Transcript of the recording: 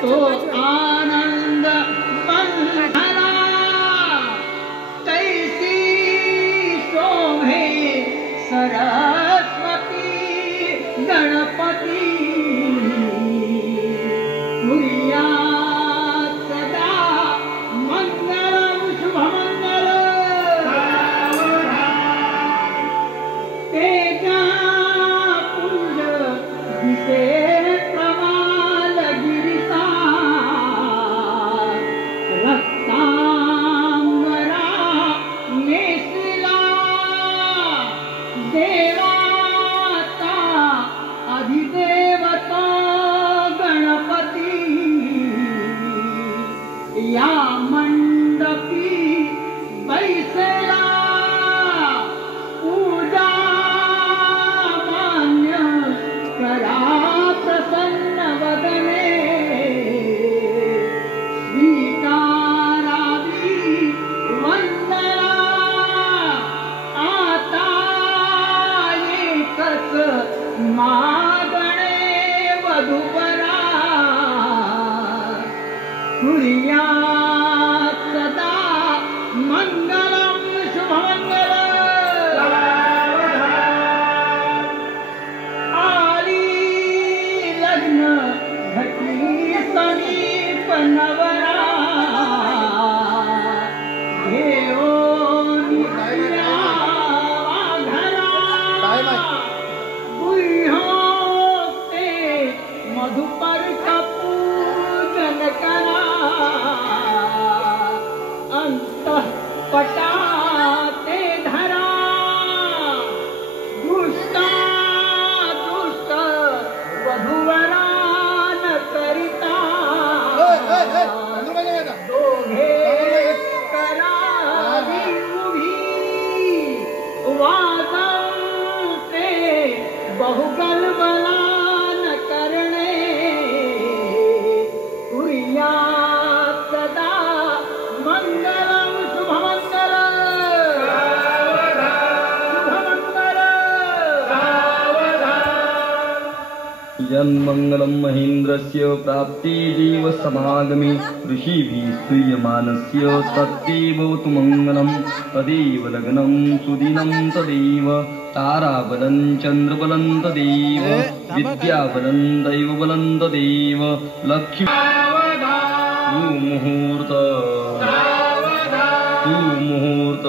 तो आनंद बंधना कैसी शोभे सरस्वती गणपती कुर्यात् सदा मंगलम शुभमंगल तेजा पुंज दिसे प्रमाल गिरिसा रक्तांबरा नेसिला देवाता अधिदेवता गणपती या मंडपी बैसेला पूजा मान्य करा प्रसन्न वदने स्वीकारावी वंदना आता एकच मागणे वधूपरा कुर्यात् सदा मंगलम शुभमंगल आली लग्न घटली समीप नवरा घेऊन या वाघरा गुह्योक्ते मधुपर पूजन करा अंतःपटाते धरा दुष्टा दुष्ट वधूवरान करिता दोघे करावी उभी वाजवते बहुगलबलान करणे कुर्यात् सदा मंगलम शुभमंगल जन्मंगलम महेन्द्रस्य प्राप्ति जीव समागमे ऋषिभिः स्तूयमानस्य तत्तेवतु मंगलम तदेव लग्नं सुदिनं तदेव ताराबलं चन्द्रबलं तदेव विद्याबलं दैवबलं तदेव लक्ष्मी मुहूर्त मुहूर्त